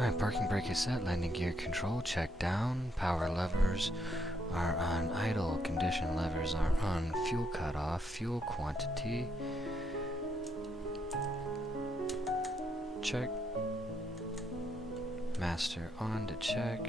Alright, parking brake is set, landing gear control check down, power levers are on idle, condition levers are on, fuel cutoff, fuel quantity, check, master on to check,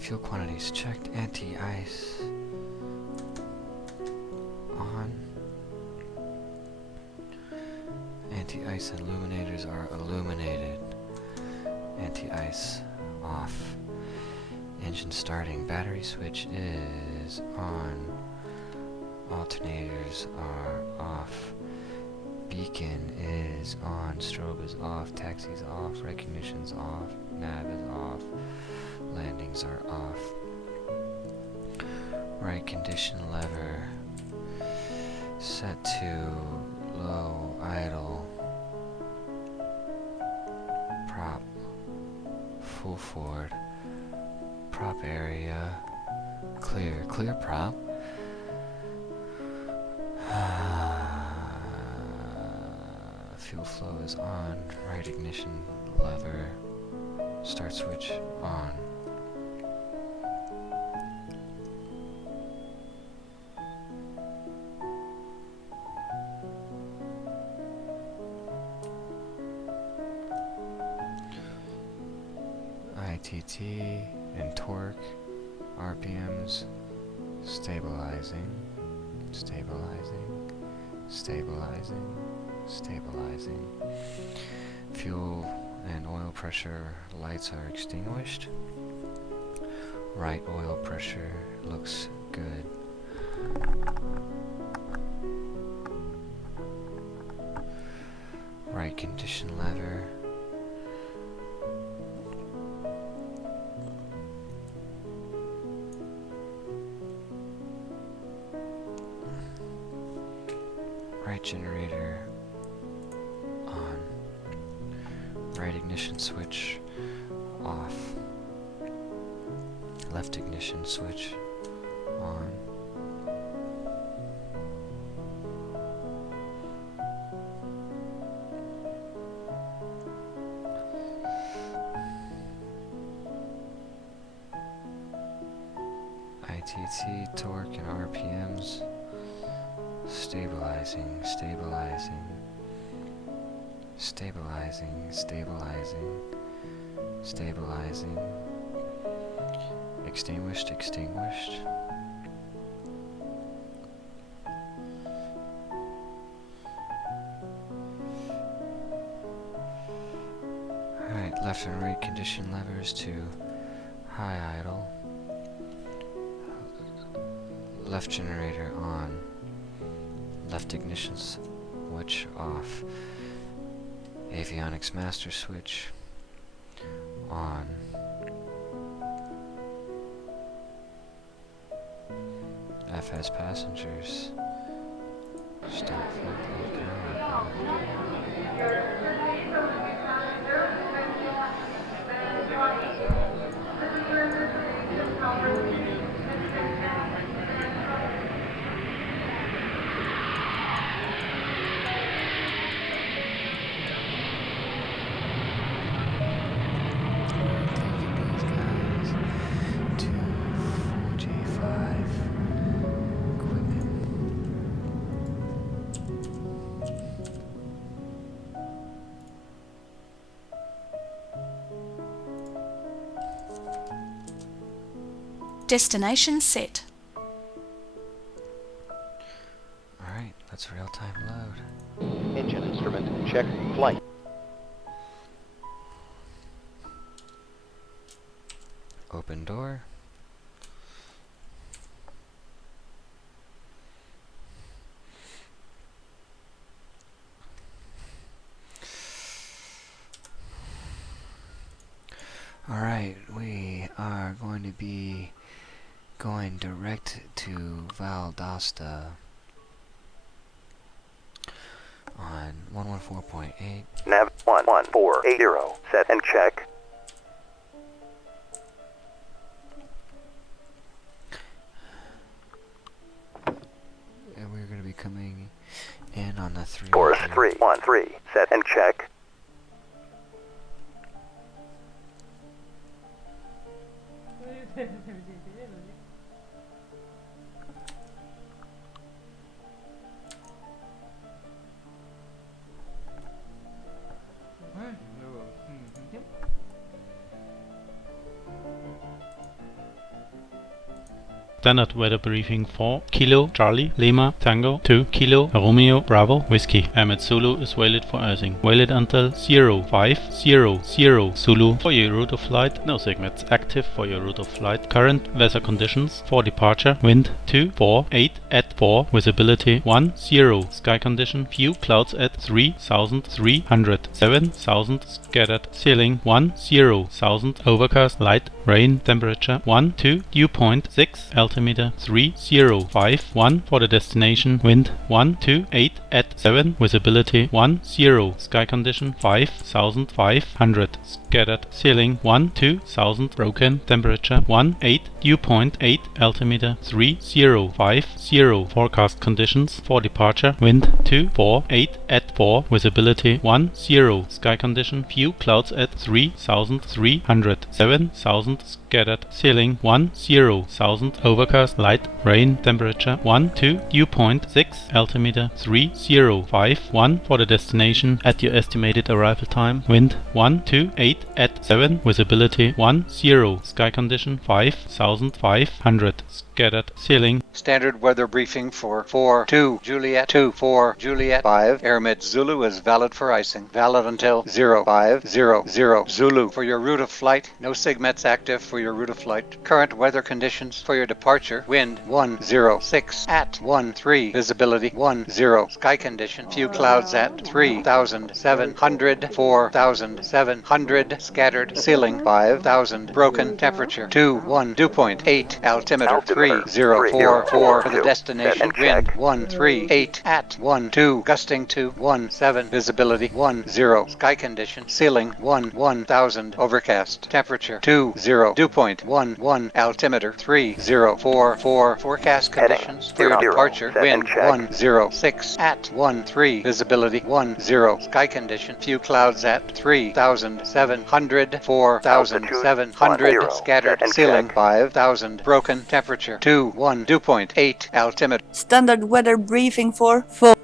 fuel quantities checked, anti-ice on, anti-ice illuminators are illuminated, anti-ice off, engine starting, battery switch is on, alternators are off, beacon is on, strobe is off, taxi's off, recognition's off, nav is off, landings are off. Right condition lever set to low idle. Prop full forward. Prop area clear. Clear prop. Fuel flow is on. Right ignition lever. Start switch on. ITT and torque, RPMs, stabilizing, stabilizing, stabilizing, stabilizing. Fuel and oil pressure lights are extinguished. Right oil pressure looks good. Right condition lever. Right generator on. Right ignition switch off. Left ignition switch on. ITT, torque, and RPMs. Stabilizing, stabilizing, stabilizing, stabilizing, stabilizing, extinguished, extinguished. Alright, left and right condition levers to high idle. Left generator on. Left ignition switch off. Avionics master switch on. FS passengers. Stop Destination set. Alright, let's real-time load. Engine instrument check flight. Open door. Alright, we are going to be going direct to Valdosta on 114.8. Nav 11480. Set and check. And we're going to be coming in on the 3. Course 313. Set and check. Standard weather briefing for Kilo Charlie Lima Tango 2 Kilo Romeo Bravo Whiskey. Ahmed Zulu is valid for icing. Valid until 0500 Zulu for your route of flight. No segments active for your route of flight. Current weather conditions for departure. Wind 248 at 4. Visibility 10. Sky condition. Few clouds at 3,300. 7,000 scattered. Ceiling 10,000. Overcast. Light rain. Temperature 1 2. Dew point 6. Altimeter 3051 for the destination. Wind 128 at 7. Visibility 10. Sky condition 5,500. Scattered. Ceiling 2,000. Broken. Temperature 18. Dew point 8. Altimeter 3050. Forecast conditions for departure. Wind 248 at 4. Visibility 10. Sky condition. Few clouds at 3,300. 7,000 scattered. Ceiling 10,000. Overcast. Light rain. Temperature 1 2. Dew point 6. Altimeter 3051 for the destination at your estimated arrival time. Wind 128 at 7. Visibility 10. Sky condition 5,500. Scattered. Ceiling. Standard weather briefing for 42 Juliet 24 Juliet 5 Airmid Zulu is valid for icing. Valid until 0500 Zulu for your route of flight. No SIGMETs active for your route of flight. Current weather conditions for your departure. Wind 106 at 13. Visibility 10. Sky condition. Few clouds at 3,700. 4,700 scattered. Ceiling 5,000. Broken. Temperature 21. Dew point 8. Altimeter 3044 for the destination. Wind 138 at 12. Gusting to 17. Visibility 10. Sky condition. Ceiling 1000. Overcast. Temperature 20. Dew point 11. Altimeter 3044. Forecast conditions for your departure. Wind 106 at 13. Visibility 10. Sky condition. Few clouds at 3,700. 4,700 scattered. Ceiling 5,000. Broken. Temperature 21. Dew point 8. Altimeter. Standard weather briefing for 4.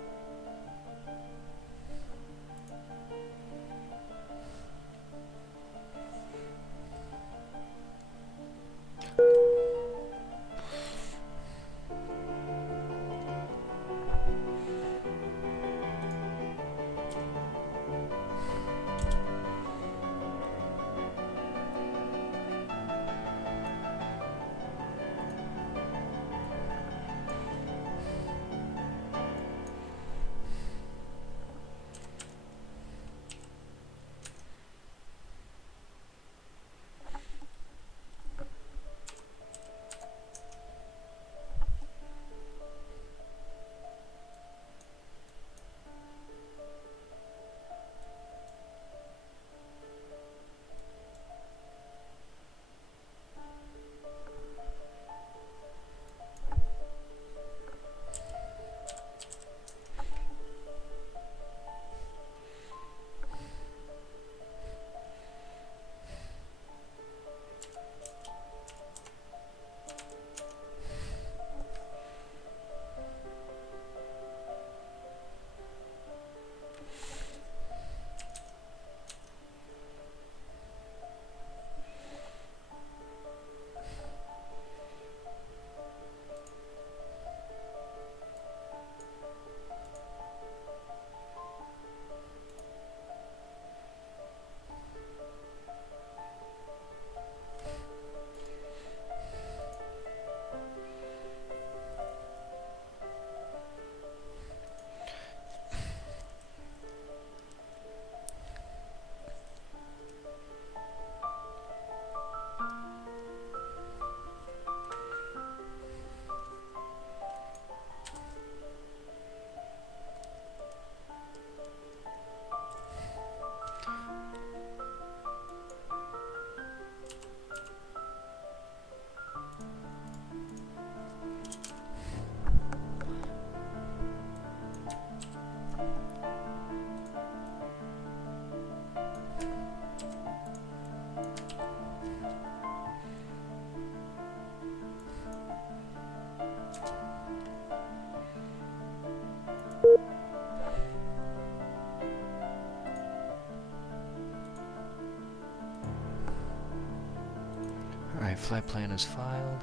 flight plan is filed.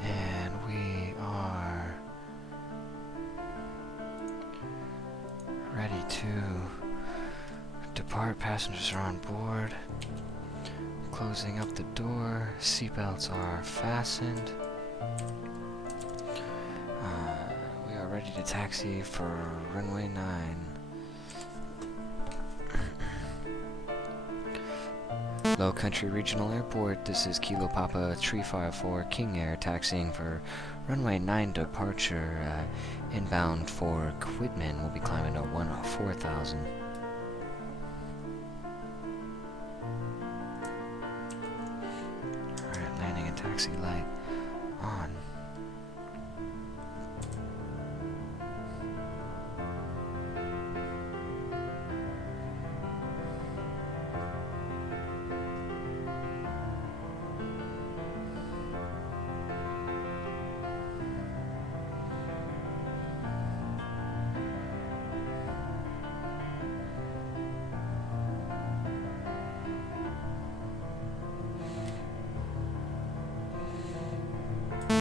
And we are ready to depart. Passengers are on board. Closing up the door. Seatbelts are fastened. We are ready to taxi for runway 9. Low Country Regional Airport, this is Kilo Papa 354 King Air taxiing for runway 9 departure. Inbound for Quidman, we'll be climbing to 4,000. Alright, landing and taxi light on.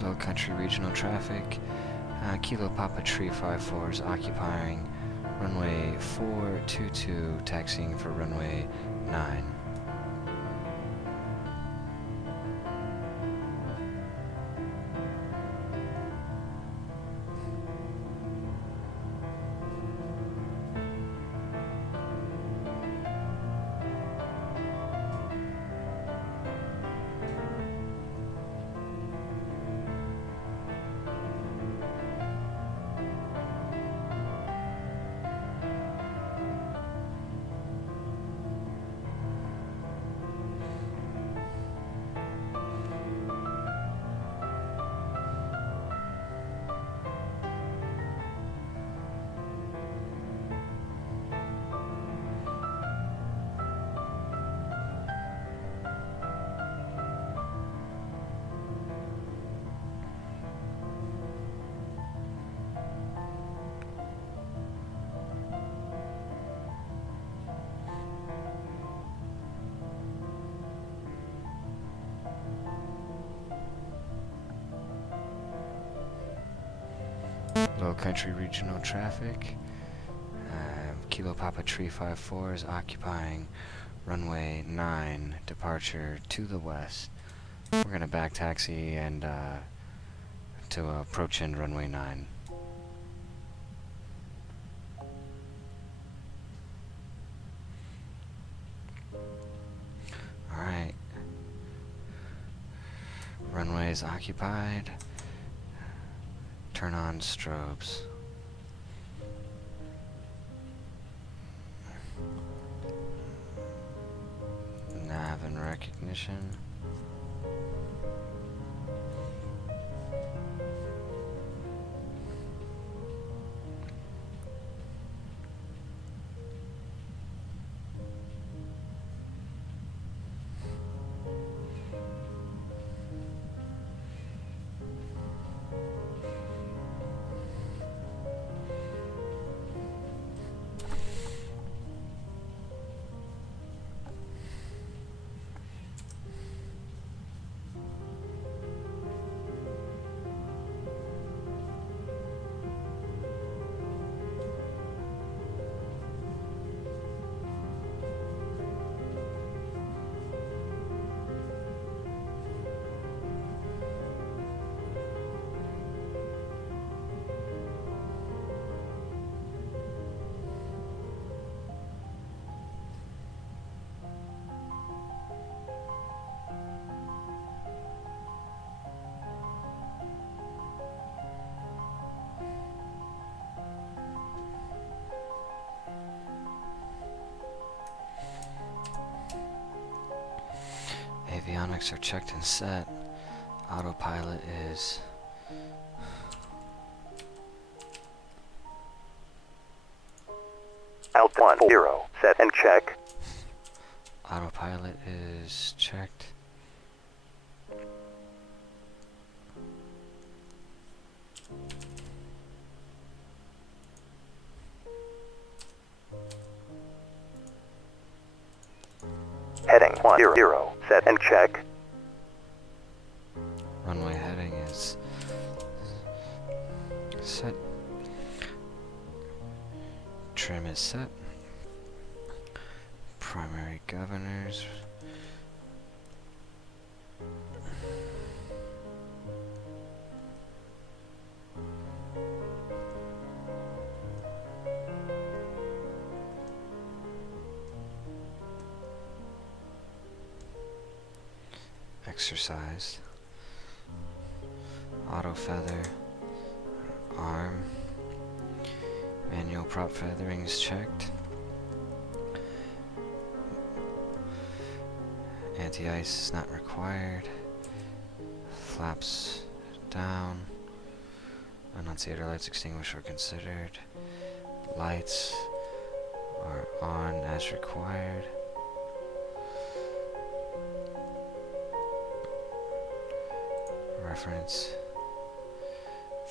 Low Country Regional Traffic. Kilo Papa 354 is occupying runway 422, taxiing for runway 9. Low Country Regional Traffic. Kilo Papa 354 is occupying runway 9, departure to the west. We're going to back taxi and to approach in runway 9. Alright. Runway is occupied. Turn on strobes. Nav and recognition. Avionics are checked and set. Autopilot is Out 10, set and check. autopilot is checked. 10. Set and check. Runway heading is set. Trim is set. Primary governors. Exercised. Auto feather. Arm. Manual prop feathering is checked. Anti-ice is not required. Flaps down. Annunciator lights extinguished or considered. Lights are on as required. Reference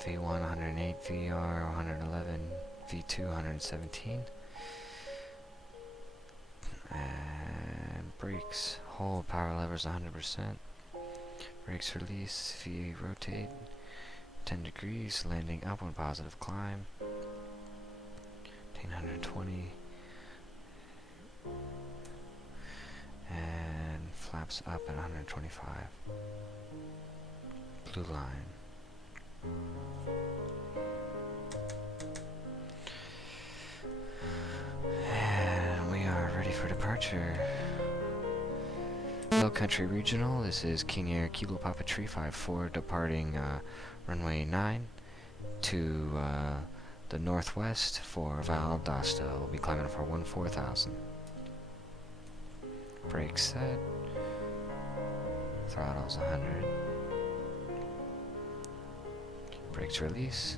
V1 108, VR 111, V2 117. And brakes. Hold power levers 100%. Brakes release, VA rotate 10 degrees, landing up on positive climb. 120. And flaps up at 125. Blue line. And we are ready for departure. Low Country Regional, this is King Air Kilo Papa 354 departing runway 9 to the northwest for Valdosta. We'll be climbing for 14,000. Brakes set. Throttle's 100. Brakes release.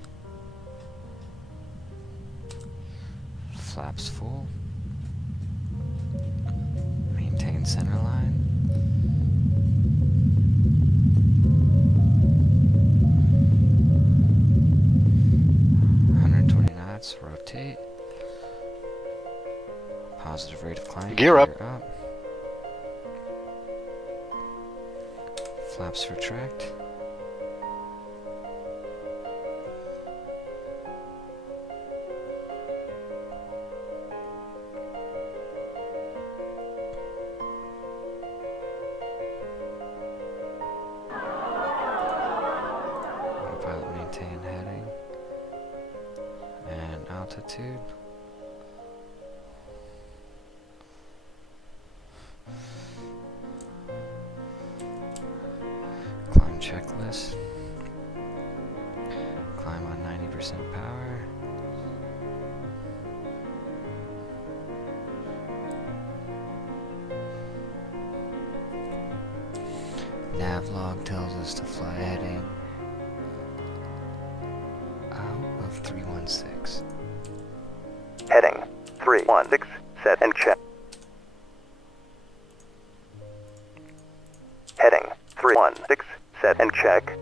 Flaps full. Maintain center line. Rotate. Positive rate of climb. Gear up. Flaps retract. Autopilot maintain heading and altitude. Climb checklist. Climb on 90% power. Nav log tells us to fly heading out of 316. Heading 316. Set and check. Heading 316. Set and check.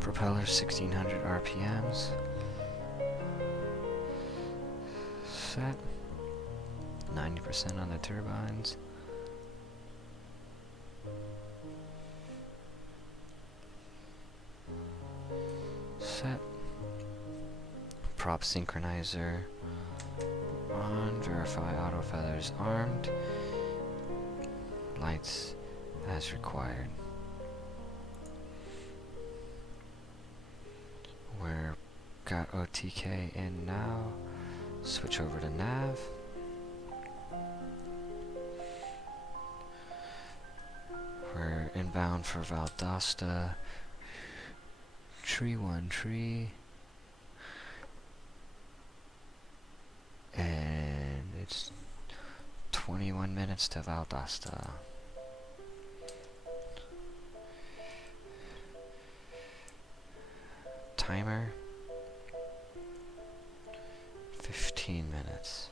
Propeller 1600 RPMs. Set. 90% on the turbines. Set. Prop synchronizer on. Verify auto feathers armed. Lights as required. We're got OTK in now. Switch over to nav. We're inbound for Valdosta. Tree 1 tree. And it's 21 minutes to Valdosta. Timer 15 minutes.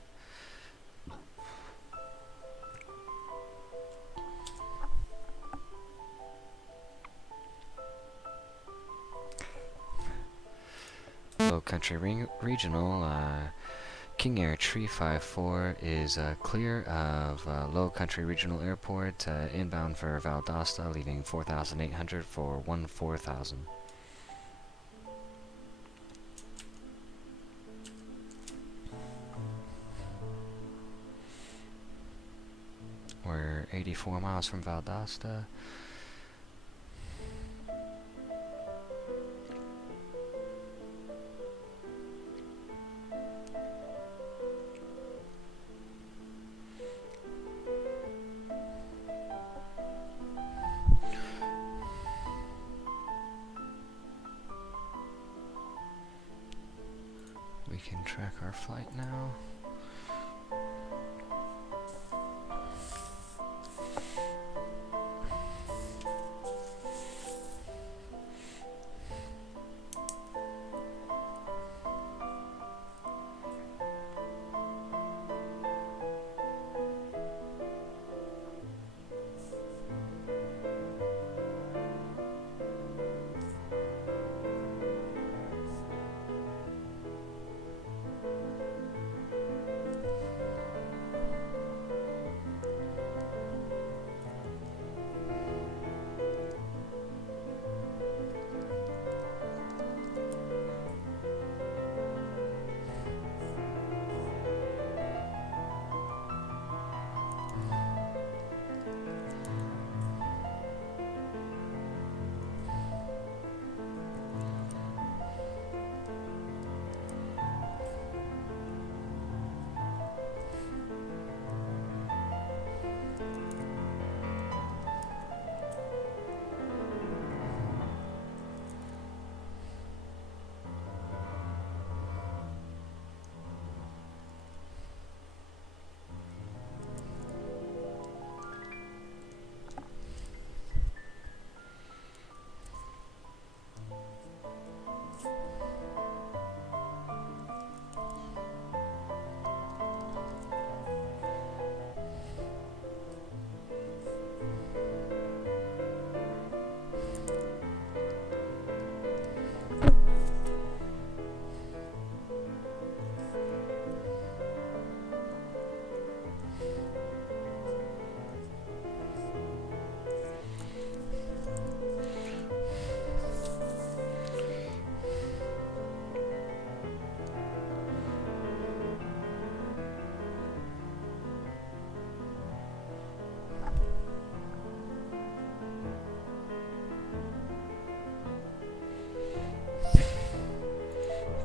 Low Country Regional, King Air 354 is clear of Low Country Regional Airport, inbound for Valdosta, leaving 4,800 for 14,000. We're 84 miles from Valdosta. We can track our flight now.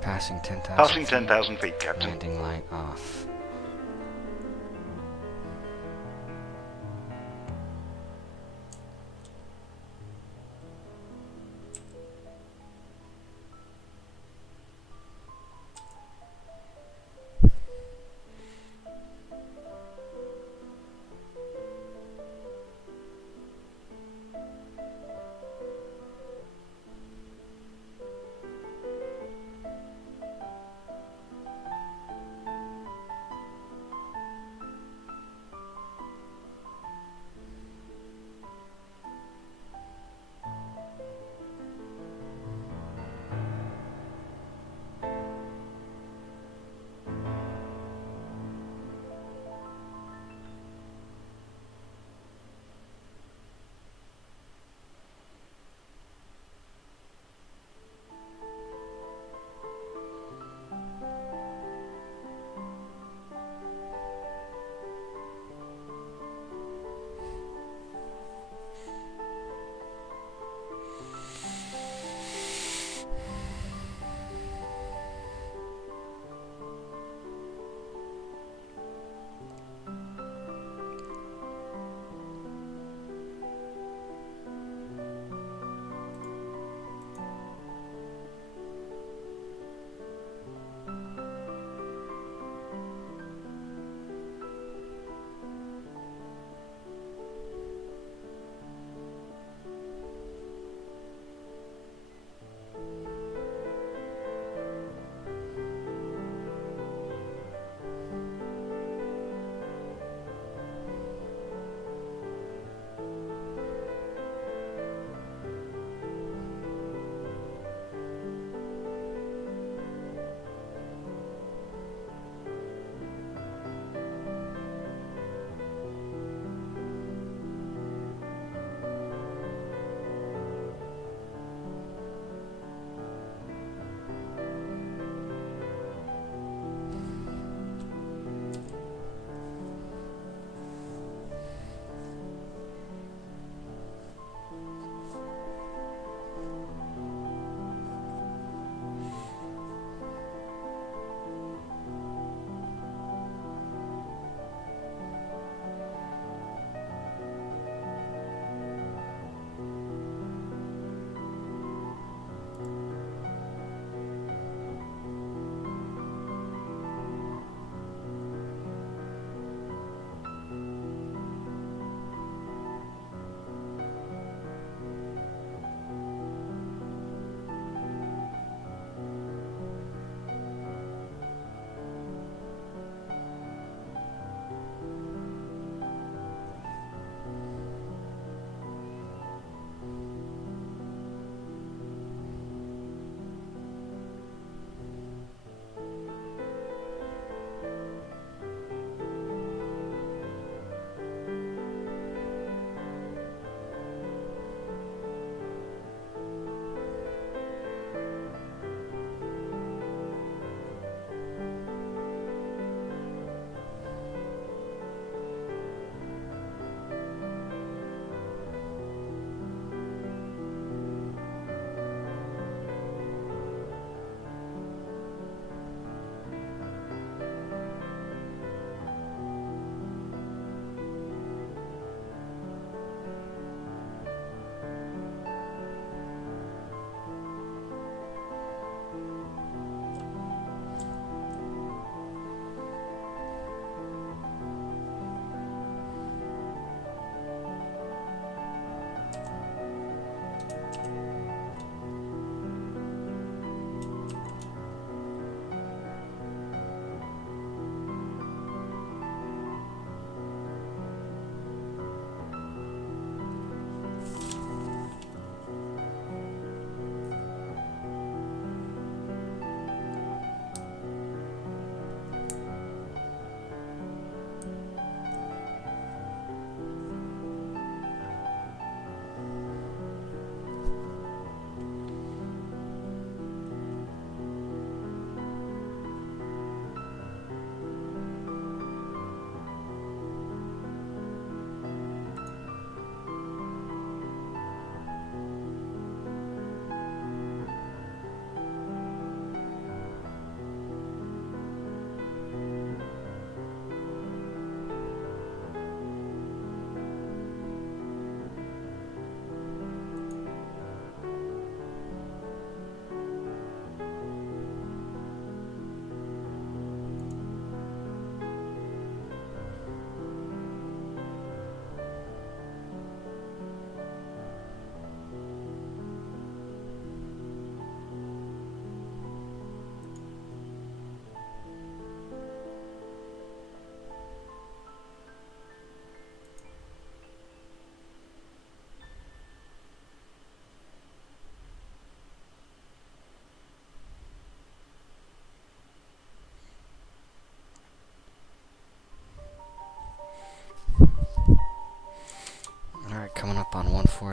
Passing 10,000 Passing feet. 10,000 feet, Captain. Landing light off.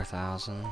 4,000.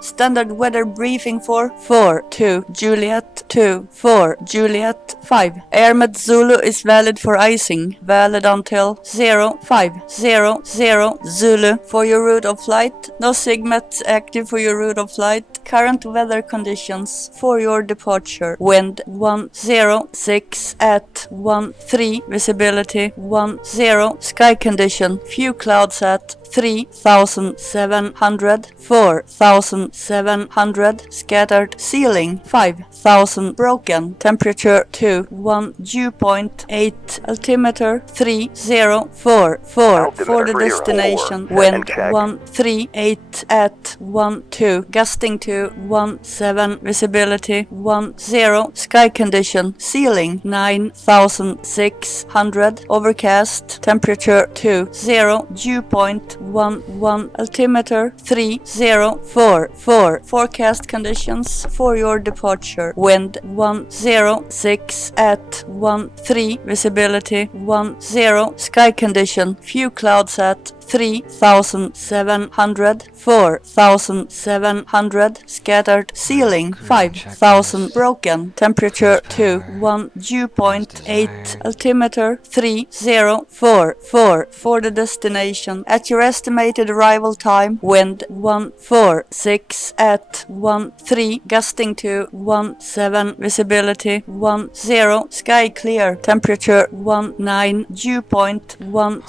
Standard weather briefing for 4-2 Juliet 2-4 Juliet 5. AirMed Zulu is valid for icing. Valid until 0500 Zulu for your route of flight. No SIGMET active for your route of flight. Current weather conditions for your departure. Wind 106 at 13. Visibility 10. Sky condition. Few clouds at 3,700, 4,700, scattered, ceiling 5,000, broken, temperature 1, dew point 8, altimeter 3,044, for Altimeter the 304, destination, set wind and check. 138 at 12, gusting to 17, visibility 10, sky condition, ceiling 9,600, overcast, temperature 20, dew point 11, altimeter 3,044, forecast conditions for your departure, wind 106 at 13, visibility 10, sky condition, few clouds at 3,700, 4,700, scattered, ceiling 5,000, broken, temperature 1, dew point 8, altimeter 3,044, for the destination. At your estimated arrival time, wind 146 at 13, gusting to 17, visibility 10, sky clear, temperature 19, dew point 10,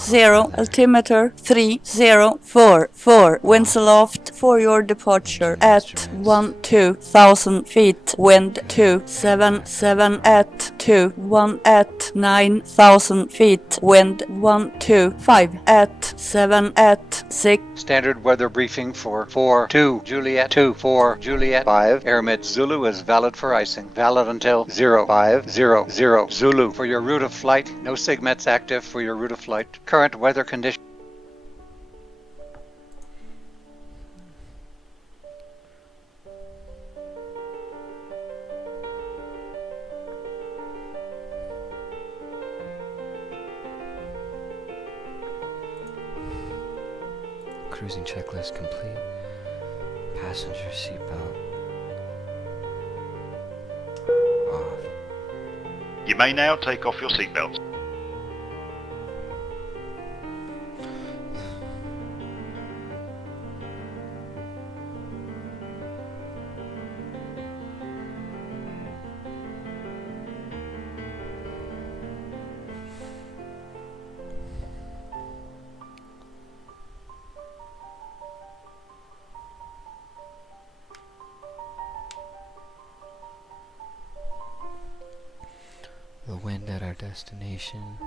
altimeter 3,044, winds aloft for your departure at 12,000 feet, wind 277 at 21 at 9,000 feet, wind 125 at 7 at 6. Standard weather briefing for 4-2 Juliet 2-4 Juliet 5. AirMed Zulu is valid for icing. Valid until 0500 Zulu for your route of flight. No SIGMETs active for your route of flight. Current weather conditions. Cruising checklist complete. Passenger seatbelt off. You may now take off your seatbelts. The wind at our destination.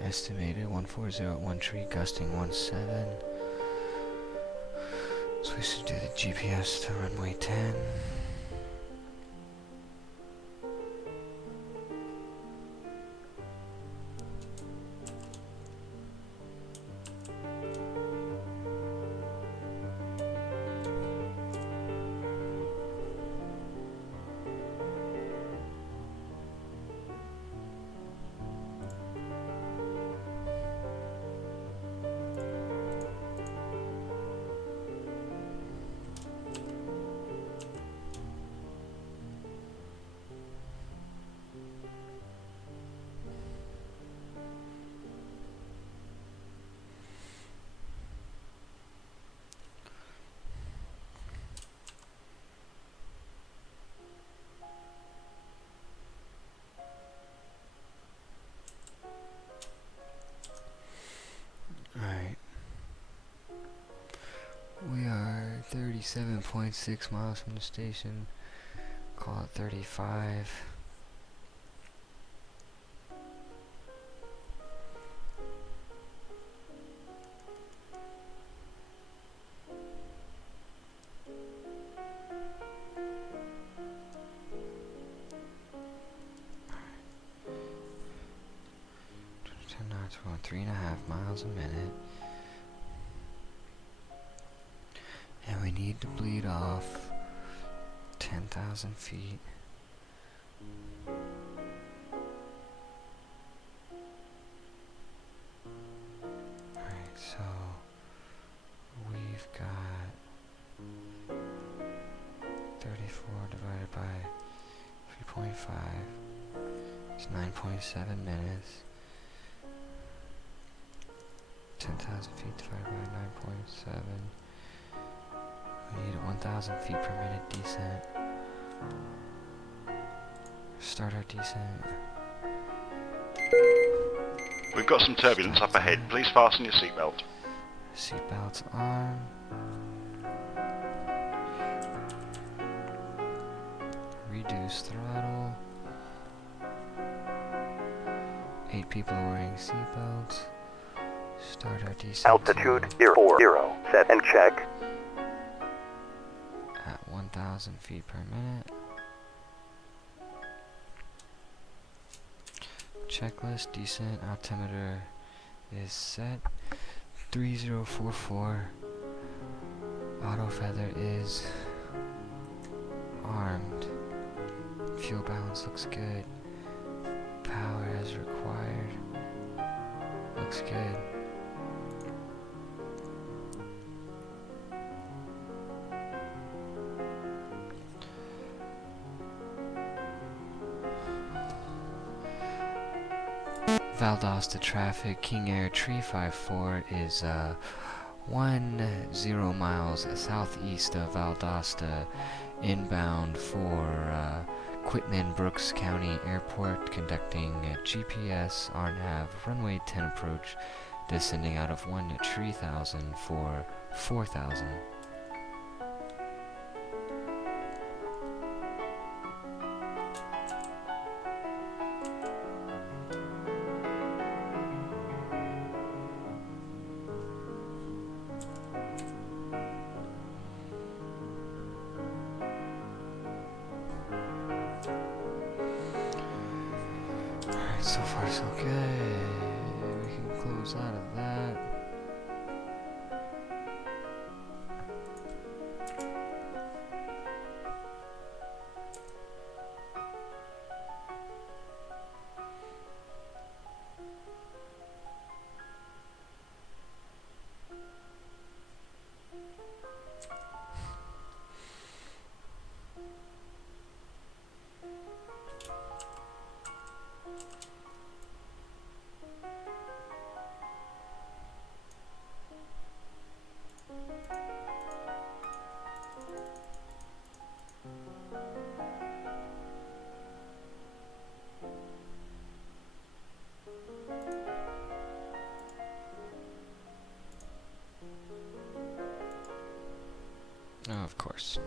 Estimated 140 at 13, gusting 17. Switch to the GPS to runway 10. Alright. We are 37.6 miles from the station. Call it 35. 10 knots, we're going 3.5 miles a minute. And we need to bleed off 10,000 feet. Alright, so we've got 34 divided by 3.5. It's 9.7 minutes. 10,000 feet divided by 9.7. We need a 1,000 feet per minute descent. Start our descent. We've got some turbulence up ahead. Please fasten your seatbelt. Seatbelts on. Reduce throttle. 8 people are wearing seatbelts. Start our descent. Altitude 040. Set and check. At 1,000 feet per minute. Checklist descent altimeter is set. 3044. Auto feather is armed. Fuel balance looks good. Power as required. Looks good. Valdosta traffic, King Air 354 is 10 miles southeast of Valdosta, inbound for Quitman Brooks County Airport, conducting GPS RNAV runway 10 approach, descending out of 13,000 for 4,000. So far so good. We can close out of that. Oh, of course.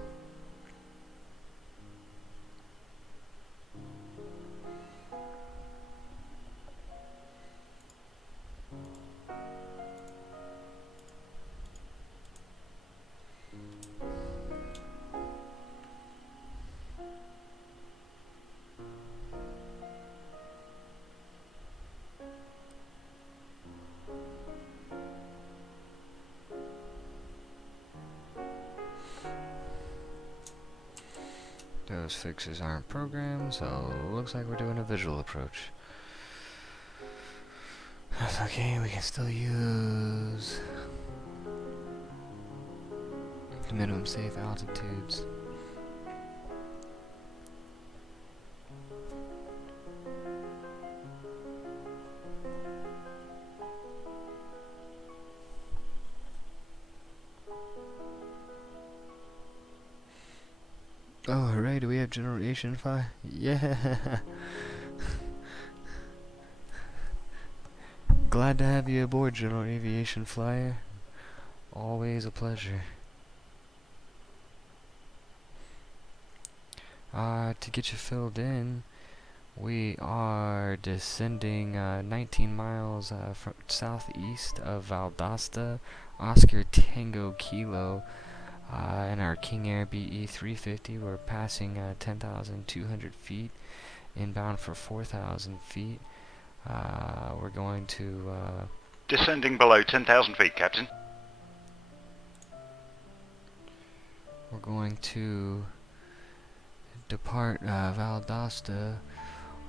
Those fixes aren't programmed, so looks like we're doing a visual approach. That's okay, we can still use the minimum safe altitudes. Oh, hooray, do we have General Aviation fly? Yeah! Glad to have you aboard, General Aviation Flyer. Always a pleasure. To get you filled in, we are descending 19 miles from southeast of Valdosta, Oscar Tango Kilo. In our King Air B350, we're passing 10,200 feet, inbound for 4,000 feet. We're going to Descending below 10,000 feet, Captain. depart Valdosta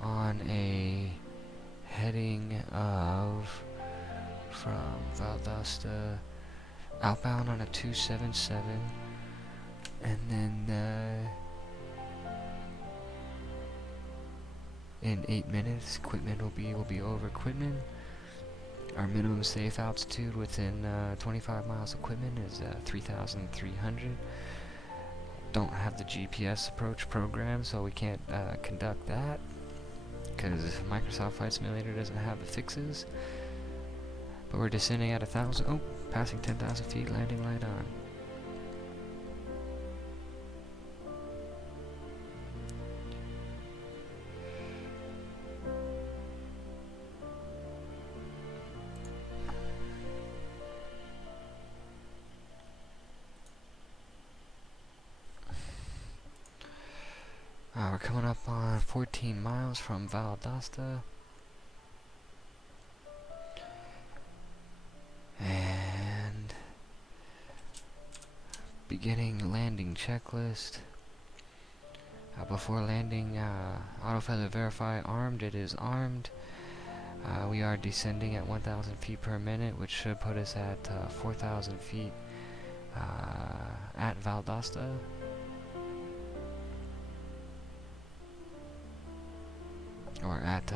on a heading of from Valdosta outbound on a 277, and then in 8 minutes equipment will be over equipment. Our minimum safe altitude within 25 miles of equipment is 3,300. Don't have the GPS approach program, so we can't conduct that because Microsoft Flight Simulator doesn't have the fixes. But we're descending at 1,000. Oh, passing 10,000 feet, landing light on. We're coming up on 14 miles from Valdosta. And beginning landing checklist. Before landing, autopilot verify armed. It is armed. We are descending at 1,000 feet per minute, which should put us at 4,000 feet at Valdosta. Or at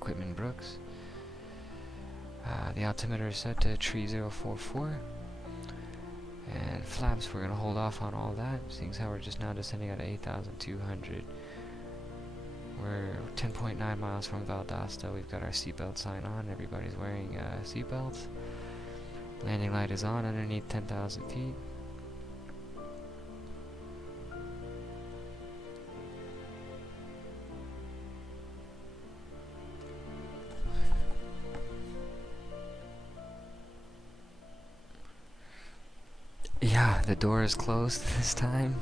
Quitman Brooks. The altimeter is set to tree 044. And flaps, we're going to hold off on all that, seeing as how we're just now descending at 8,200. We're 10.9 miles from Valdosta. We've got our seatbelt sign on. Everybody's wearing seatbelts. Landing light is on underneath 10,000 feet. Yeah, the door is closed this time.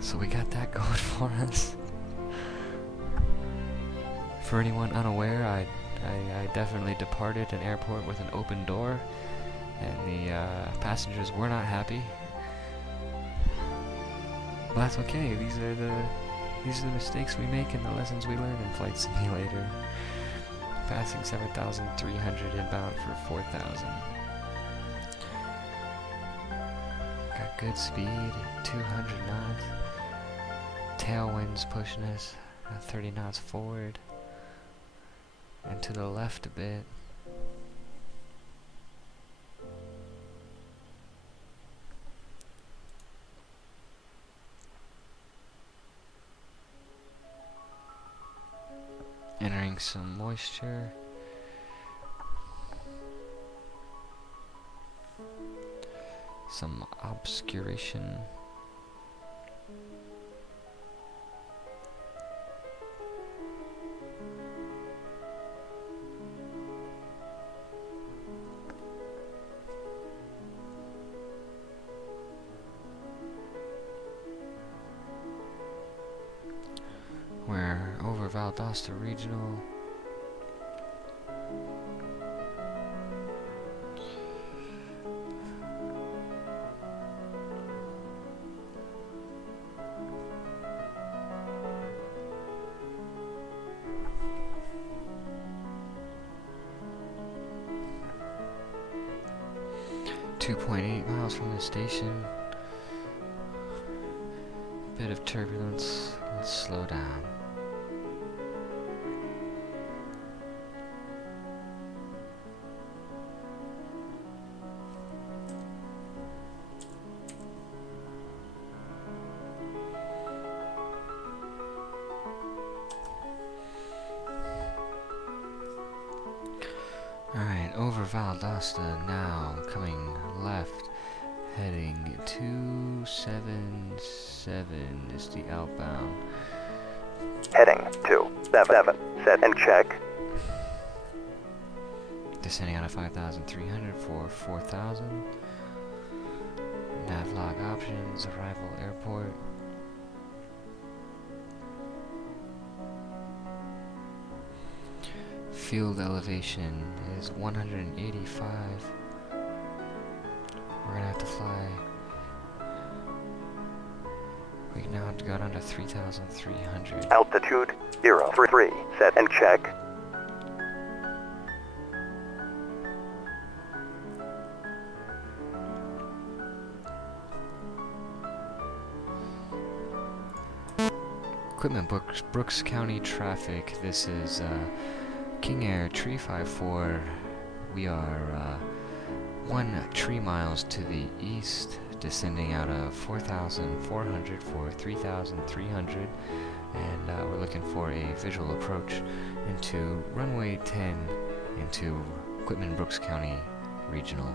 So we got that going for us. For anyone unaware, I definitely departed an airport with an open door, and the passengers were not happy. But that's okay. These are the mistakes we make and the lessons we learn in Flight Simulator. Passing 7,300 inbound for 4,000. Got good speed, 200 knots. Tailwinds pushing us 30 knots forward and to the left a bit. Entering some moisture. Some obscuration. We're over Valdosta Regional. .8 miles from the station. Bit of turbulence. Let's slow down. Alright, over Valdosta now, coming left, heading 277 is the outbound. Heading 277. Set and check. Descending out of 5,300 for 4,000. Navlog options, arrival airport. field elevation is 185. We're gonna have to fly. We now have to go down to 3,300. Altitude 033. Set and check. Equipment Brooks County traffic. This is King Air 354. We are 1 tree miles to the east, descending out of 4,400 for 3,300, and we're looking for a visual approach into runway 10 into Equipment Brooks County Regional.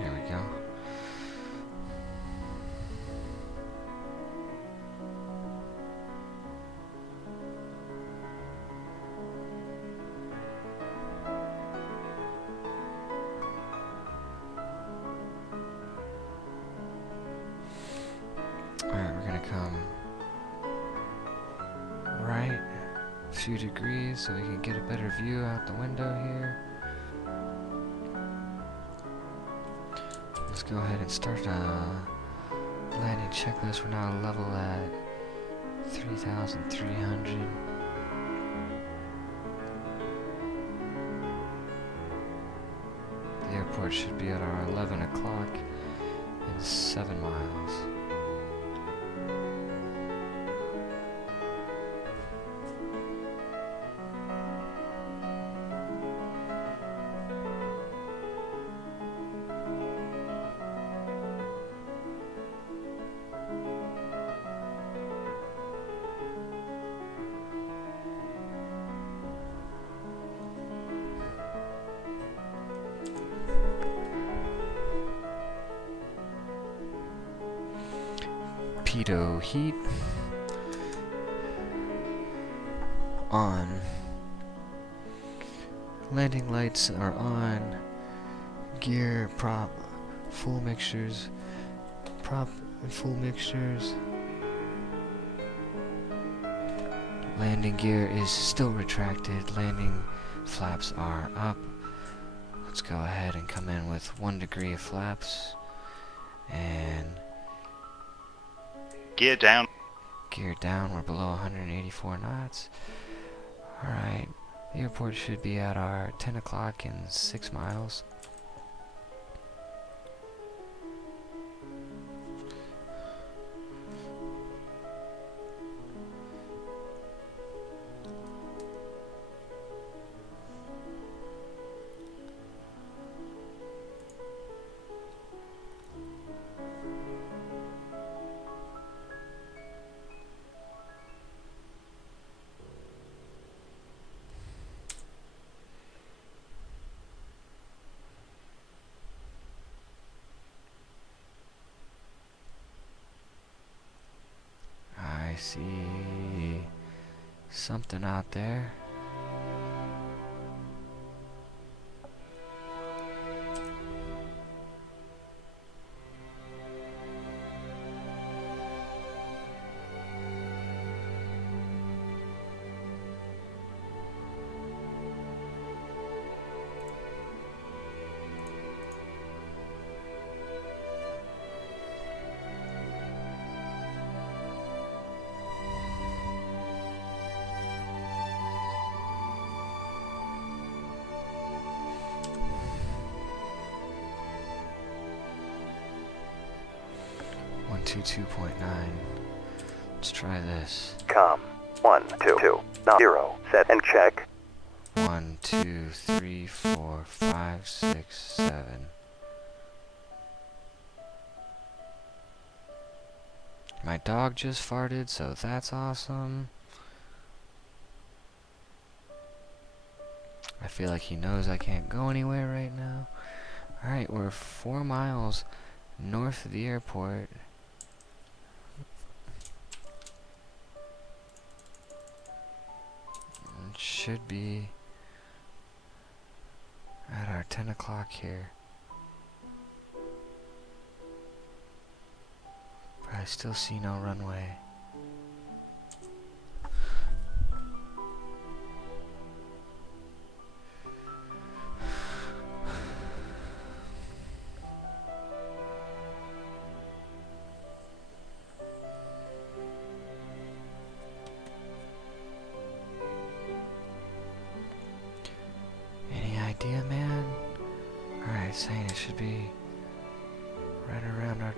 There we go. Alright, we're gonna come right a few degrees so we can get a better view out the window here. Let's go ahead and start landing checklist. We're now level at 3,300. The airport should be at our 11 o'clock in 7 miles. Pitot heat on. Landing lights are on. Gear, prop, full mixtures. Prop and full mixtures. Landing gear is still retracted. Landing flaps are up. Let's go ahead and come in with 1 degree of flaps. And Gear down. gear down, we're below 184 knots. Alright, the airport should be at our 10 o'clock in 6 miles. I see something out there. One two 2.9. Let's try this. Com 122 set and check. 1 2 3 4 5 6 7. My dog just farted, so that's awesome. I feel like he knows I can't go anywhere right now. Alright, we're 4 miles north of the airport. It should be at our 10 o'clock here. But I still see no runway. Idea, man? Alright, saying it should be right around our...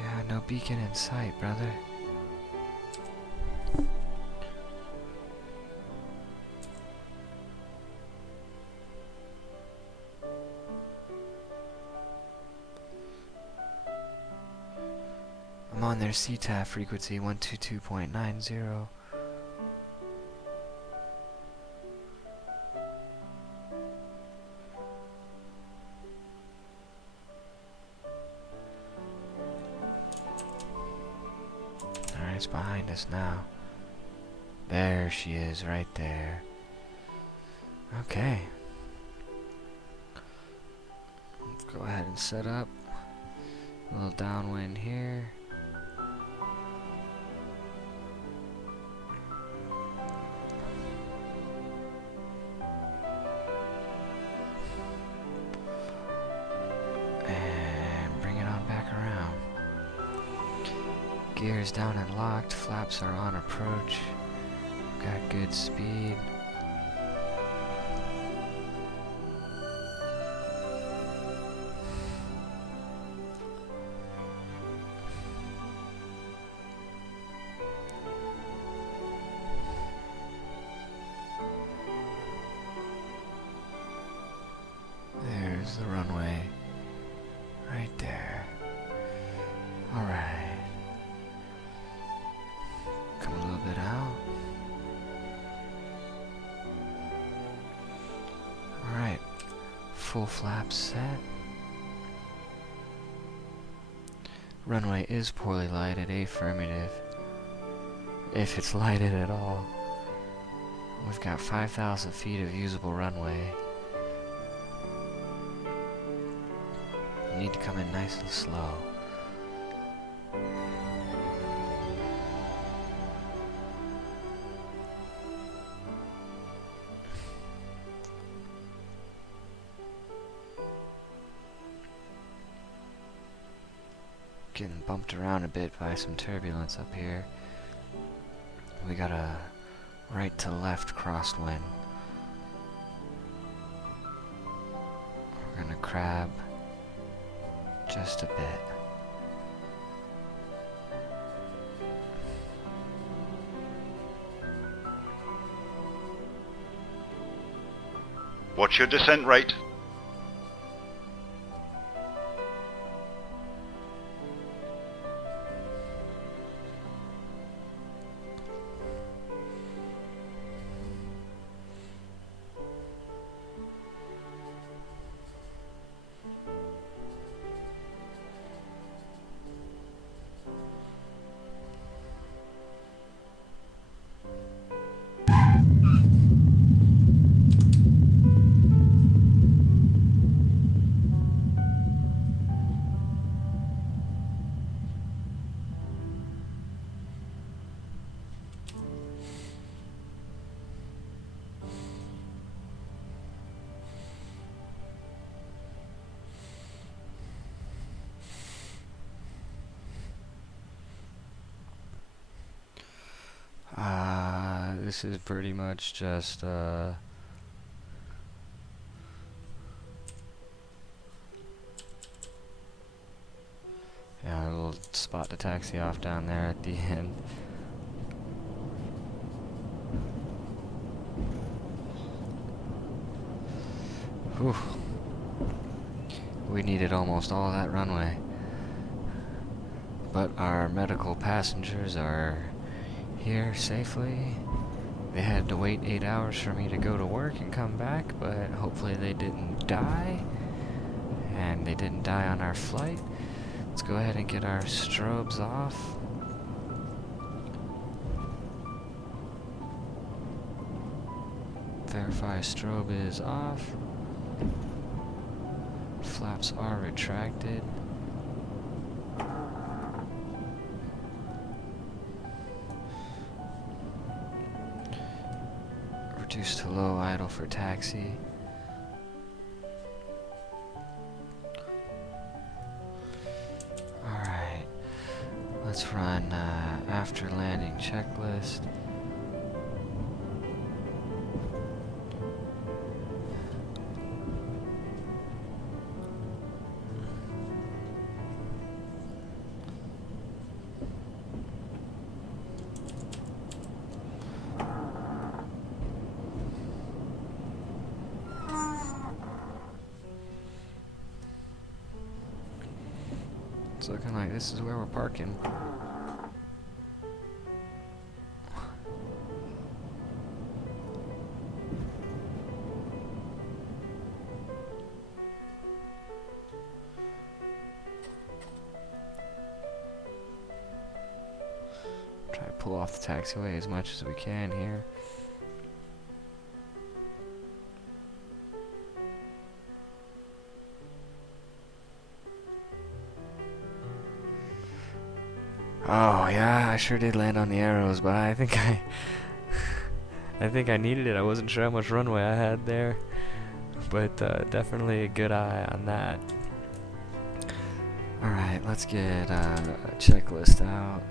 Yeah, no beacon in sight, brother. I'm on their CTAF frequency 122.90. Alright, it's behind us now. There she is, right there. Okay. Let's go ahead and set up. A little downwind here. Gears down and locked, flaps are on approach. Got good speed. There's the runway. Right there. Alright. Come a little bit out. Alright. Full flaps set. Runway is poorly lighted, affirmative. If it's lighted at all. We've got 5,000 feet of usable runway. You need to come in nice and slow. Getting bumped around a bit by some turbulence up here. We got a right to left crosswind. We're gonna crab just a bit. What's your descent rate? This is pretty much just yeah, a little spot to taxi off down there at the end. Whew. We needed almost all that runway. But our medical passengers are here safely. They had to wait 8 hours for me to go to work and come back, but hopefully they didn't die. And they didn't die on our flight. Let's go ahead and get our strobes off. Verify strobe is off. Flaps are retracted. Reduce to low idle for taxi. Alright, let's run after landing checklist. It's looking like this is where we're parking. Try to pull off the taxiway as much as we can here. Oh yeah, I sure did land on the arrows, but I think I think I needed it. I wasn't sure how much runway I had there, but definitely a good eye on that. Alright, let's get a checklist out.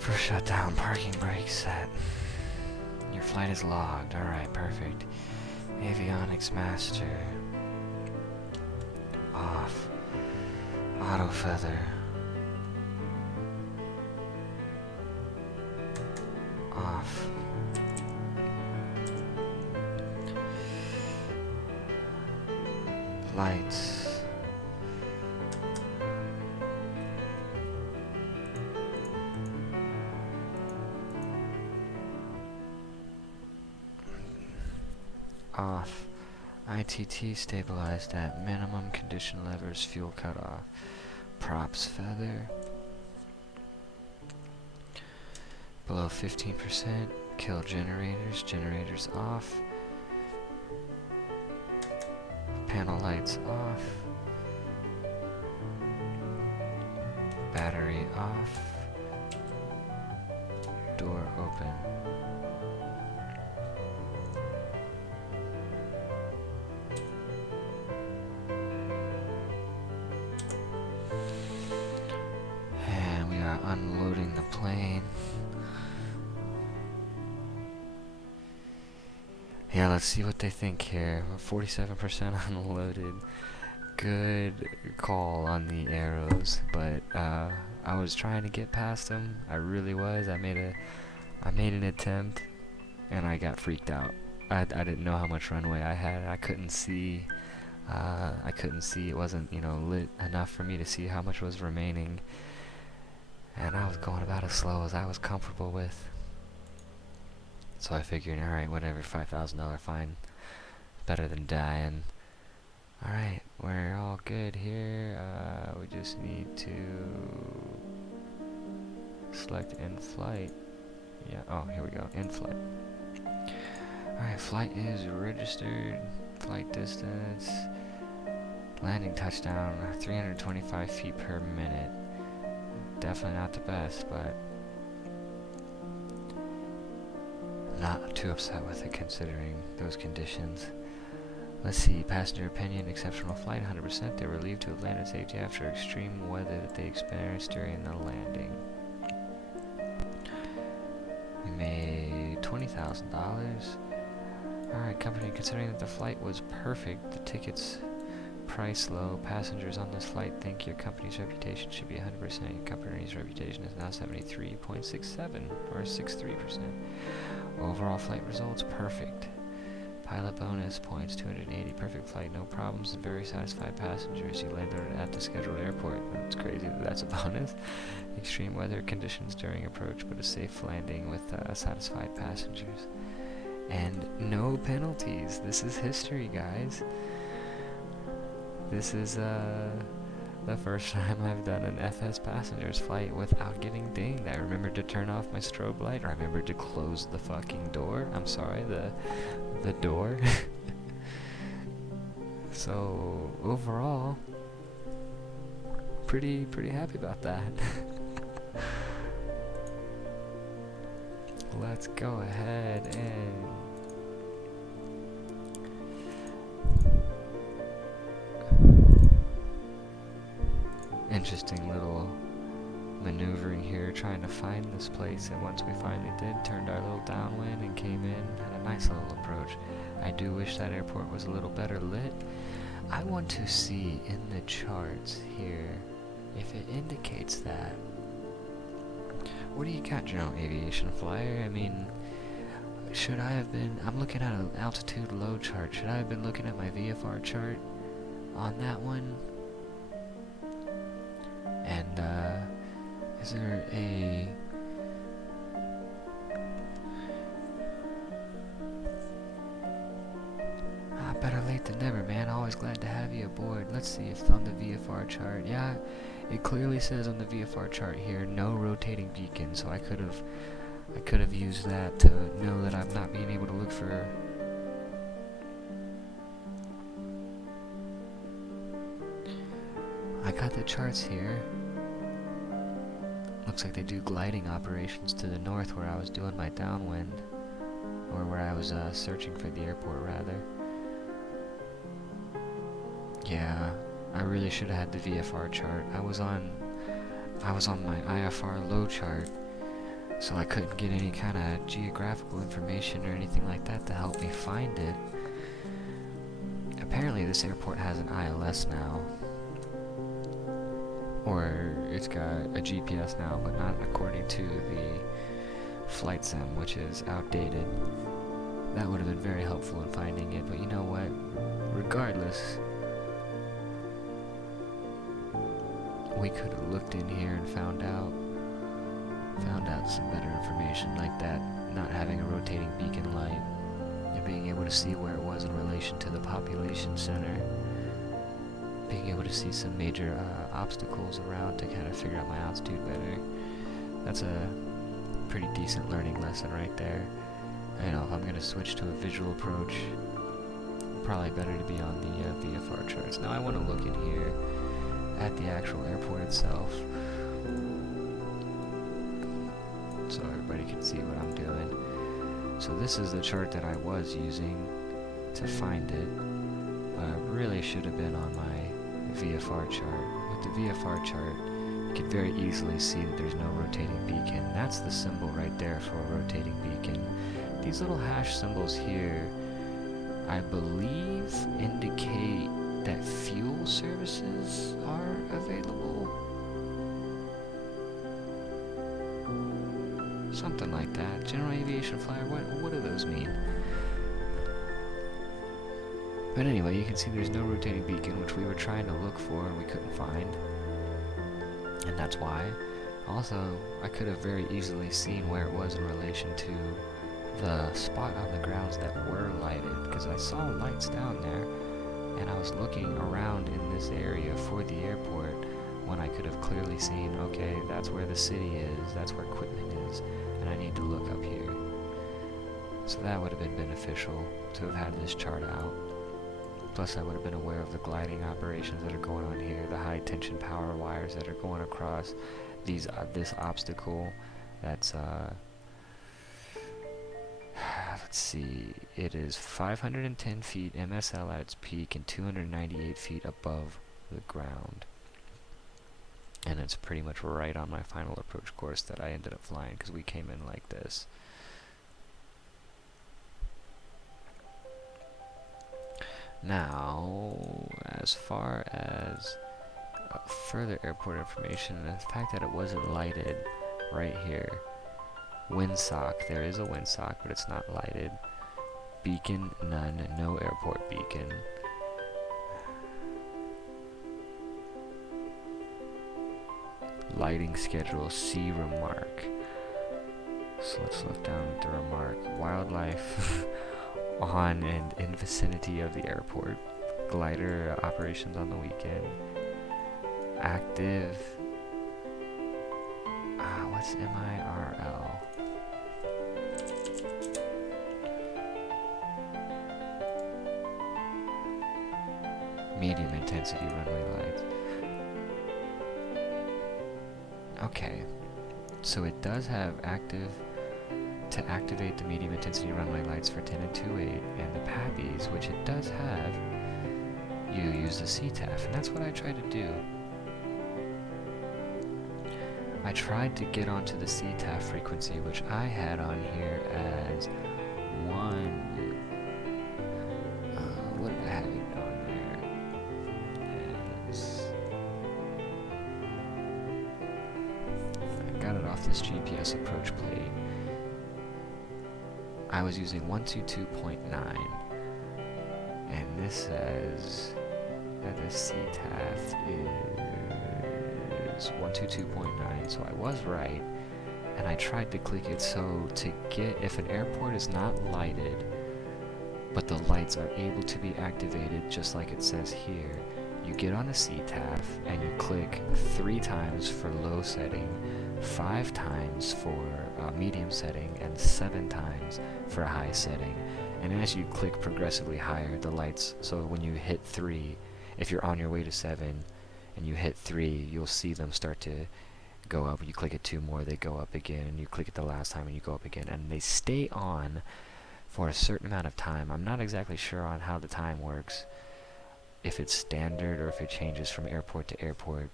First shutdown, parking brake set. Your flight is logged. Alright, perfect. Avionics master. Off. Auto feather. Off. Lights. Off. ITT stabilized at minimum condition levers, fuel cut off. Props feather. Below 15%, kill generators, generators off. Panel lights off. Battery off. Door open. And we are unloading the plane. Yeah, let's see what they think here. We're 47% unloaded. Good call on the arrows, but I was trying to get past them. I really was. I made an attempt, and I got freaked out. I didn't know how much runway I had. I couldn't see. It wasn't, lit enough for me to see how much was remaining, and I was going about as slow as I was comfortable with. So I figured, alright, whatever, $5,000 fine. Better than dying. Alright, we're all good here. We just need to select in-flight. Yeah, oh, here we go, in-flight. Alright, flight is registered. Flight distance. Landing touchdown, 325 feet per minute. Definitely not the best, but not too upset with it considering those conditions. Let's see, passenger opinion, exceptional flight, 100%. They were relieved to have landed safety after extreme weather that they experienced during the landing. We made $20,000. Alright, company, considering that the flight was perfect, the tickets price low, passengers on this flight think your company's reputation should be 100%. Your company's reputation is now 73.67 or 63%. Overall flight results perfect. Pilot bonus points, 280. Perfect flight, no problems, and very satisfied passengers. You landed at the scheduled airport. That's crazy that that's a bonus. Extreme weather conditions during approach, but a safe landing with satisfied passengers. And no penalties. This is history, guys. This is the first time I've done an FS passengers flight without getting dinged. I remembered to turn off my strobe light. I remembered to close the fucking door. I'm sorry, the door. So overall, pretty happy about that. Let's go ahead and interesting little maneuvering here, trying to find this place, and once we finally did, turned our little downwind and came in, had a nice little approach. I do wish that airport was a little better lit. I want to see in the charts here if it indicates that. What do you got, General Aviation Flyer? I mean, should I have been, I'm looking at an altitude low chart, should I have been looking at my VFR chart on that one? And is there a better late than never, man. Always glad to have you aboard. Let's see if on the VFR chart, yeah, it clearly says on the VFR chart here, no rotating beacon. So I could have used that to know that I'm not being able to look for. I got the charts here. Looks like they do gliding operations to the north where I was doing my downwind, or where I was searching for the airport rather. Yeah, I really should have had the VFR chart. I was on my IFR low chart, so I couldn't get any kind of geographical information or anything like that to help me find it. Apparently this airport has an ILS now, or it's got a GPS now, but not according to the flight sim, which is outdated. That would have been very helpful in finding it, but you know what? Regardless, we could have looked in here and found out some better information, like that not having a rotating beacon light and being able to see where it was in relation to the population center, being able to see some major obstacles around to kind of figure out my altitude better. That's a pretty decent learning lesson right there. You know, if I'm going to switch to a visual approach, probably better to be on the VFR charts. Now I want to look in here at the actual airport itself, so everybody can see what I'm doing. So this is the chart that I was using to find it, but I really should have been on my VFR chart. With the VFR chart, you can very easily see that there's no rotating beacon. That's the symbol right there for a rotating beacon. These little hash symbols here, I believe, indicate that fuel services are available. Something like that. General Aviation Flyer, what do those mean? But anyway, you can see there's no rotating beacon, which we were trying to look for and we couldn't find. And that's why. Also, I could have very easily seen where it was in relation to the spot on the grounds that were lighted, because I saw lights down there. And I was looking around in this area for the airport when I could have clearly seen, okay, that's where the city is, that's where equipment is, and I need to look up here. So that would have been beneficial to have had this chart out. Plus I would have been aware of the gliding operations that are going on here, the high tension power wires that are going across this obstacle that's let's see, it is 510 feet MSL at its peak and 298 feet above the ground. And it's pretty much right on my final approach course that I ended up flying, because we came in like this. Now, as far as further airport information, the fact that it wasn't lighted right here. Windsock, there is a windsock, but it's not lighted. Beacon, none. No airport beacon. Lighting schedule, see remark. So let's look down at the remark. Wildlife on and in vicinity of the airport. Glider operations on the weekend. Active. What's MIRL? Medium intensity runway lights. Okay, so it does have active to activate the medium intensity runway lights for 10 and 28, and the PAPIs, which it does have, you use the CTAF, and that's what I tried to do. I tried to get onto the CTAF frequency, which I had on here as 1. What did I have it on there? I got it off this GPS approach plate. I was using 122.9, and this says that the CTAF is 122.9, so I was right, and I tried to click it. So to get, if an airport is not lighted, but the lights are able to be activated just like it says here, you get on a CTAF and you click 3 times for low setting, 5 times for medium setting, and 7 times for high setting. And as you click progressively higher, the lights, so when you hit 3, if you're on your way to 7 and you hit 3, you'll see them start to go up. You click it 2 more, they go up again, and you click it the last time and you go up again, and they stay on for a certain amount of time. I'm not exactly sure on how the time works, if it's standard or if it changes from airport to airport,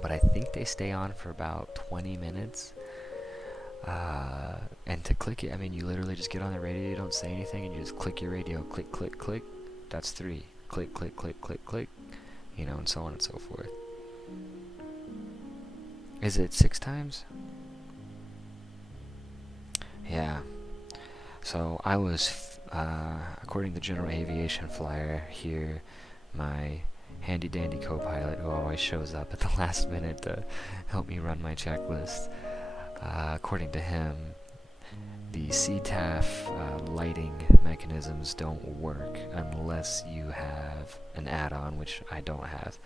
but I think they stay on for about 20 minutes. And to click it, I mean, you literally just get on the radio, you don't say anything, and you just click your radio, click, click, click, that's 3, click, click, click, click, click, you know, and so on and so forth. Is it 6 times? Yeah. So I was, according to General Aviation Flyer here, my handy dandy co-pilot who always shows up at the last minute to help me run my checklist, according to him, the CTAF lighting mechanisms don't work unless you have an add-on, which I don't have.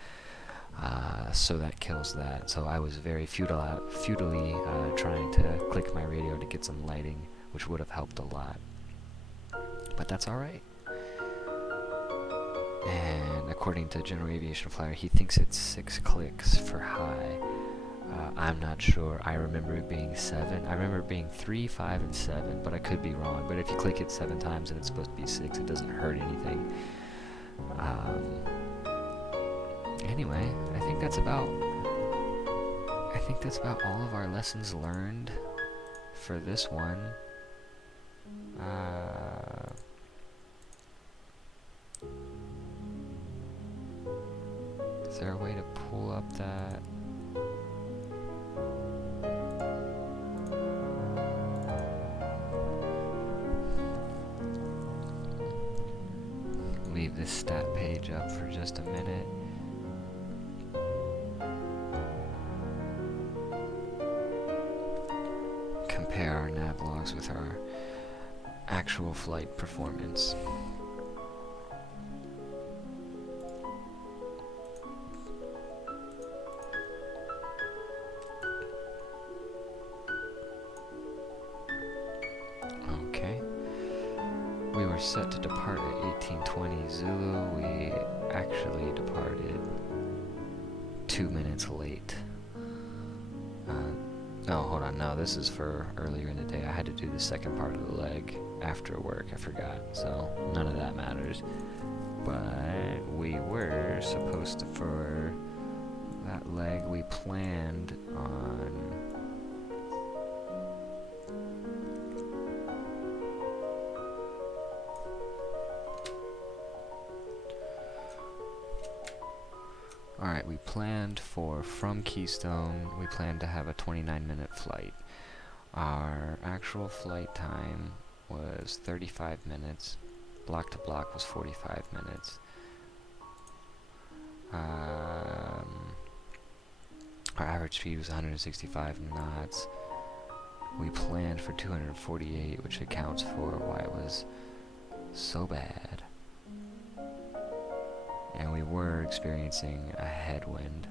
So that kills that. So I was very futilely trying to click my radio to get some lighting, which would have helped a lot. But that's alright. And according to General Aviation Flyer, he thinks it's 6 clicks for high. I'm not sure. I remember it being 7. I remember it being 3, 5, and 7, but I could be wrong. But if you click it 7 times and it's supposed to be 6, it doesn't hurt anything. Anyway, I think that's about all of our lessons learned for this one. Is there a way to pull up that? Leave this stat page up for just a minute. Compare our nav logs with our actual flight performance. Okay. We were set to depart at 1820 Zulu. We actually departed 2 minutes late. No, hold on, no, this is for earlier in the day. I had to do the second part of the leg after work, I forgot, so none of that matters. But we were supposed to, for that leg, we planned on Alright, we planned for, from Keystone, we planned to have a 29-minute flight. Our actual flight time was 35 minutes. Block to block was 45 minutes. Our average speed was 165 knots. We planned for 248, which accounts for why it was so bad. And we were experiencing a headwind.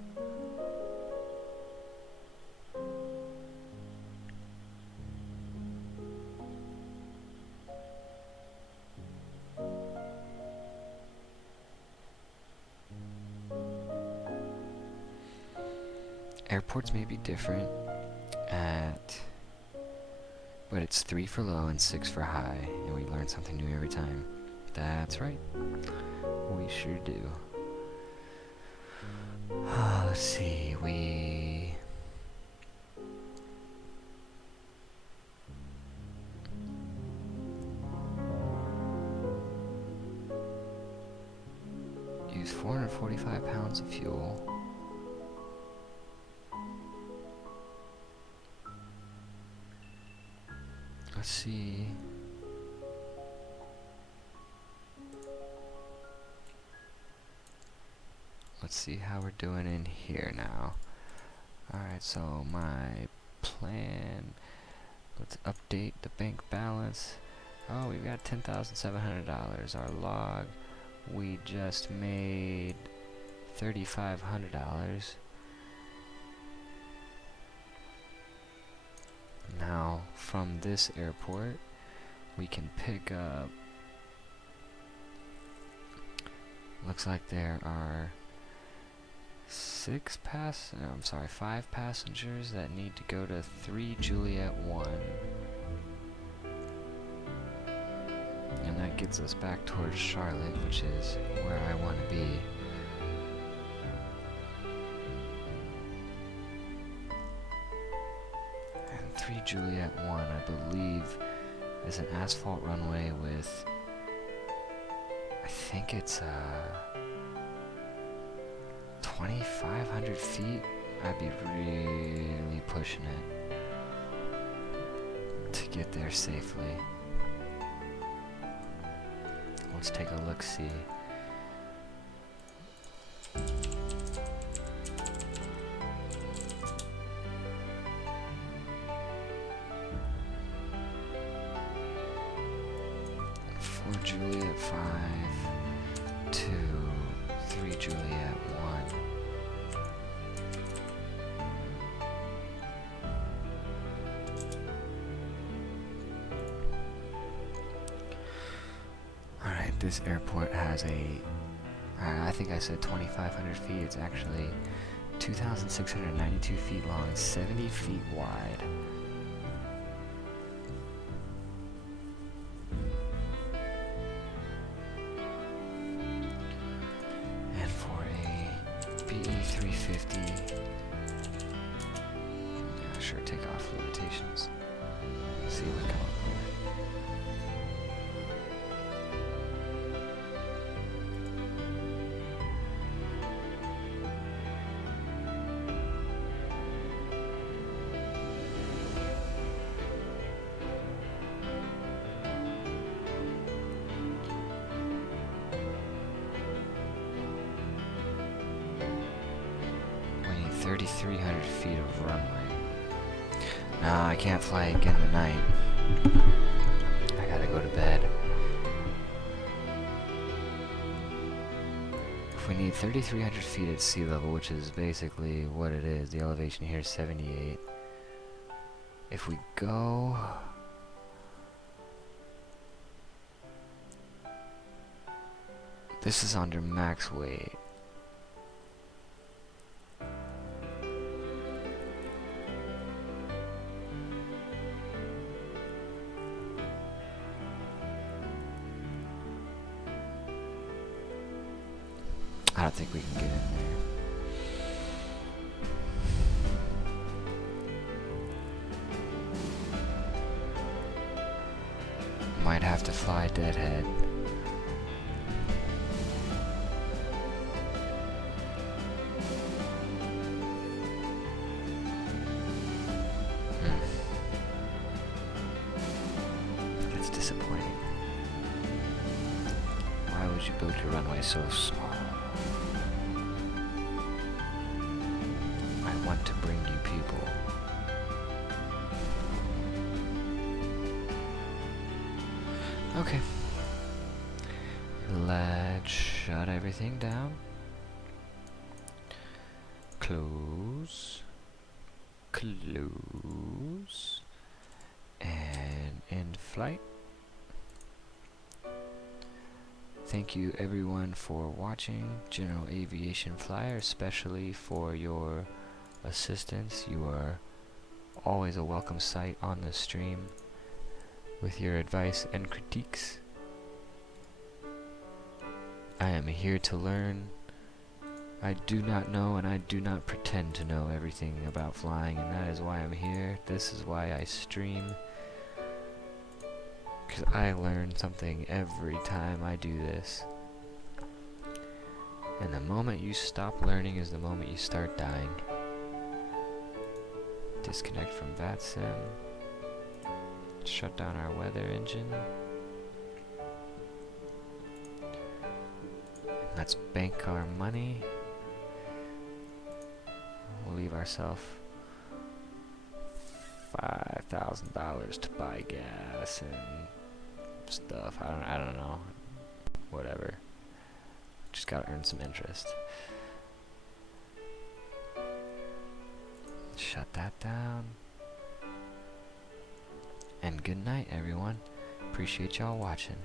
Airports may be different but it's 3 for low and 6 for high, and we learn something new every time. That's right. We sure do. Let's see, we use 445 pounds of fuel. Let's see. Let's see how we're doing in here now. Alright, so my plan. Let's update the bank balance. Oh, we've got $10,700. Our log, we just made $3,500. Now, from this airport, we can pick up. Looks like there are 5 passengers that need to go to 3 Juliet 1. And that gets us back towards Charlotte, which is where I want to be. And 3 Juliet 1, I believe, is an asphalt runway with, I think it's 2,500 feet. I'd be really pushing it to get there safely. Let's take a look-see. Juliet 5 to 3 Juliet 1. Alright, this airport has I think I said 2,500 feet. It's actually 2,692 feet long, 70 feet wide. B350. Yeah, sure, take off limitations. See what we come up with. We need 3,300 feet of runway. Nah, I can't fly again tonight. I gotta go to bed. If we need 3,300 feet at sea level, which is basically what it is, the elevation here is 78. If we go... This is under max weight. I don't think we can get in there. Might have to fly deadhead. That's disappointing. build your runway so small? I want to bring you people. Okay. Let's shut everything down. Close. Close. And end flight. Thank you everyone for watching General Aviation Flyer, especially for your assistance. You are always a welcome sight on the stream with your advice and critiques. I am here to learn. I do not know and I do not pretend to know everything about flying, and that is why I'm here. This is why I stream. Because I learn something every time I do this. And the moment you stop learning is the moment you start dying. Disconnect from VATSIM. Shut down our weather engine. Let's bank our money. We'll leave ourselves $5,000 to buy gas and stuff. I don't know. Whatever. Just gotta earn some interest. Shut that down. And good night, everyone. Appreciate y'all watching.